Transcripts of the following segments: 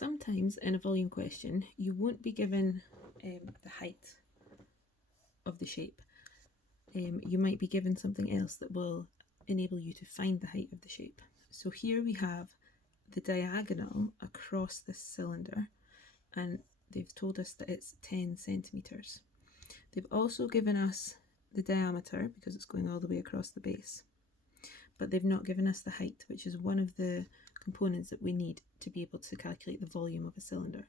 Sometimes in a volume question, you won't be given the height of the shape. You might be given something else that will enable you to find the height of the shape. So here we have the diagonal across this cylinder, and they've told us that it's 10 centimetres. They've also given us the diameter because it's going all the way across the base, but they've not given us the height, which is one of the components that we need to be able to calculate the volume of a cylinder.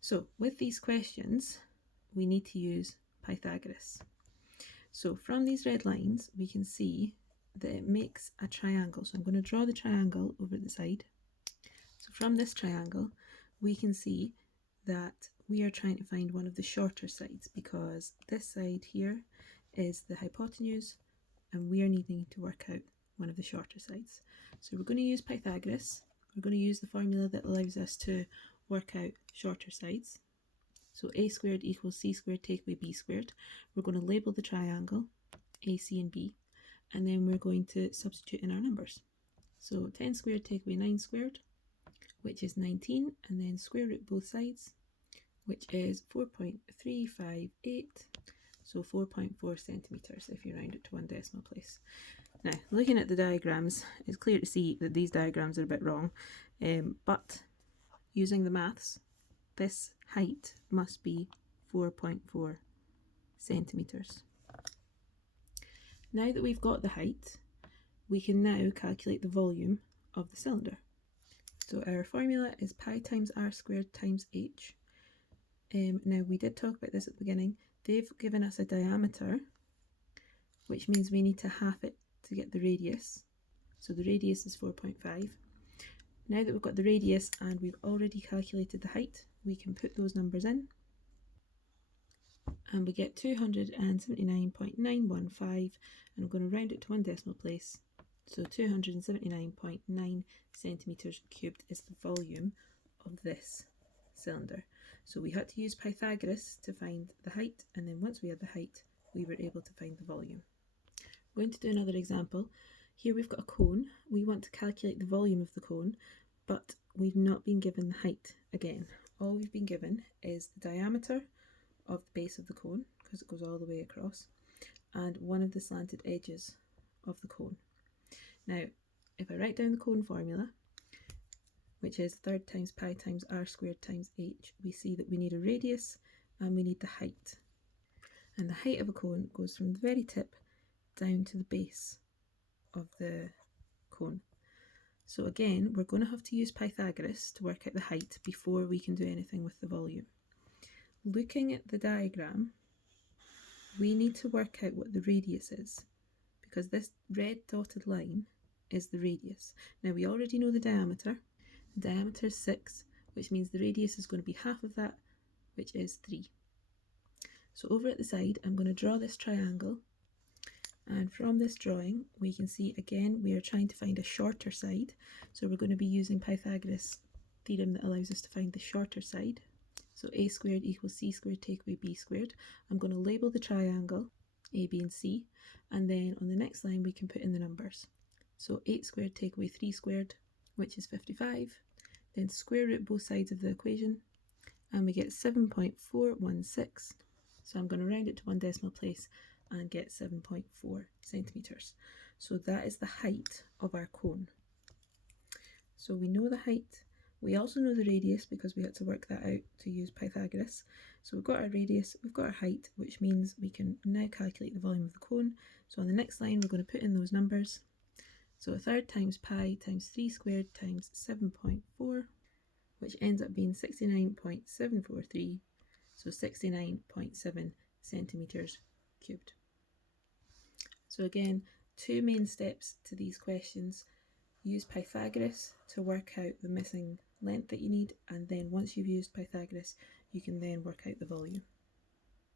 So with these questions, we need to use Pythagoras. So from these red lines, we can see that it makes a triangle. So I'm going to draw the triangle over the side. So from this triangle, we can see that we are trying to find one of the shorter sides, because this side here is the hypotenuse and we are needing to work out one of the shorter sides. So we're going to use Pythagoras. We're going to use the formula that allows us to work out shorter sides. So a squared equals c squared take away b squared. We're going to label the triangle a, c and b, and then we're going to substitute in our numbers. So 10 squared take away 9 squared, which is 19, and then square root both sides, which is 4.358, so 4.4 centimetres if you round it to one decimal place. Now, looking at the diagrams, it's clear to see that these diagrams are a bit wrong, but using the maths, this height must be 4.4 centimetres. Now that we've got the height, we can now calculate the volume of the cylinder. So our formula is pi times r squared times h. Now we did talk about this at the beginning. They've given us a diameter, which means we need to half it to get the radius. So the radius is 4.5. Now that we've got the radius and we've already calculated the height, we can put those numbers in and we get 279.915, and I'm going to round it to one decimal place. So 279.9 centimetres cubed is the volume of this cylinder. So we had to use Pythagoras to find the height, and then once we had the height, we were able to find the volume. We're going to do another example. Here we've got a cone. We want to calculate the volume of the cone, but we've not been given the height again. All we've been given is the diameter of the base of the cone, because it goes all the way across, and one of the slanted edges of the cone. Now, if I write down the cone formula, which is third times pi times r squared times h, we see that we need a radius and we need the height. And the height of a cone goes from the very tip down to the base of the cone. So again, we're going to have to use Pythagoras to work out the height before we can do anything with the volume. Looking at the diagram, we need to work out what the radius is, because this red dotted line is the radius. Now we already know the diameter. The diameter is 6, which means the radius is going to be half of that, which is 3. So over at the side, I'm going to draw this triangle, and from this drawing we can see again we are trying to find a shorter side, so we're going to be using Pythagoras theorem that allows us to find the shorter side. So a squared equals c squared take away b squared. I'm going to label the triangle a, b and c, and then on the next line we can put in the numbers. So 8 squared take away 3 squared, which is 55, then square root both sides of the equation, and we get 7.416. So I'm going to round it to one decimal place and get 7.4 centimetres. So that is the height of our cone. So we know the height. We also know the radius because we had to work that out to use Pythagoras. So we've got our radius, we've got our height, which means we can now calculate the volume of the cone. So on the next line, we're going to put in those numbers. So a third times pi times 3 squared times 7.4, which ends up being 69.743, so 69.7 centimetres cubed. So again, two main steps to these questions. Use Pythagoras to work out the missing length that you need, and then once you've used Pythagoras, you can then work out the volume.